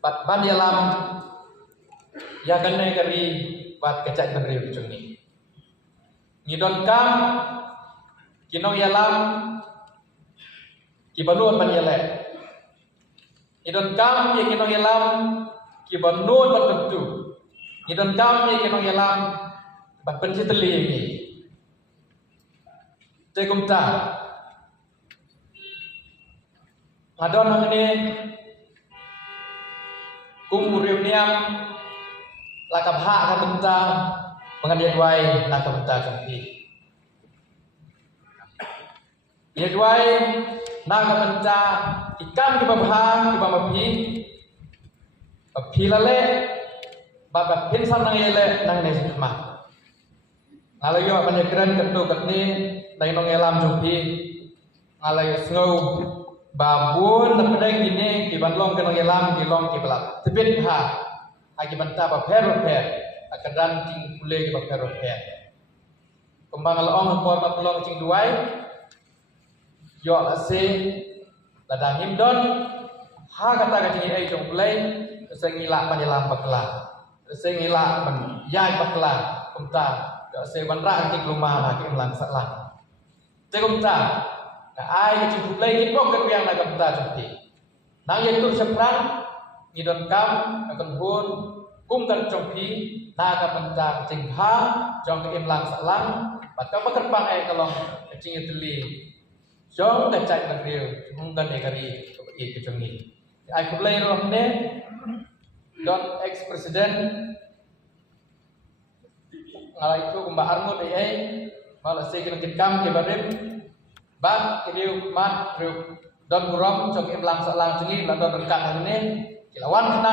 Bat ban yalam ya ganai kari bat kecak kendri ujung ni. Ngidon kam kinong yalam kibanun ban yalek. Ngidon kam ya kinong yalam kibanun ban tentu. Ngidon kam ya kinong yalam bat penciteli ini. Tekumta ngadon hang ini kumuriu niam lakab hak ka benta mengambil duai nak ka benta kampi. Ia duai nak ka benta ikan di babah di bawah pi lale babak pinsan nang yele nang ne sama. Ngalayo panyakiran ketu ketni dai nong elam jumpi ngalayo sngau babun napedeng gini ki banlong ke nong elam ki long ki belak. Tebit ha agi benta ba per akadan ting kule ki ba per. Kembang laong por ma pelong cing duai yo la se la dang himdon ha kata ka cing ai jong kule sengila panyelam bakla. Sengila man yai bakla kumta yo se banra ki rumah la ki lang salah. Te kumta ka ai cing kule ki pok ke yang na kumta jumpi. Nang ye tur seprang ngidon kam akan hun kum kan jompi na ka benta cing ha jong ke lang salang patau makerpang ai kalong cing teli jong ka cai bagriu hung kan ekari ke jong ni ai kulai roh ne don ex president ngalai ku kumba arngo ai mala se kin kam ke barem bang ke riu mat riu don gurom jong ke lang salang cingi la don rengkang ne kilawan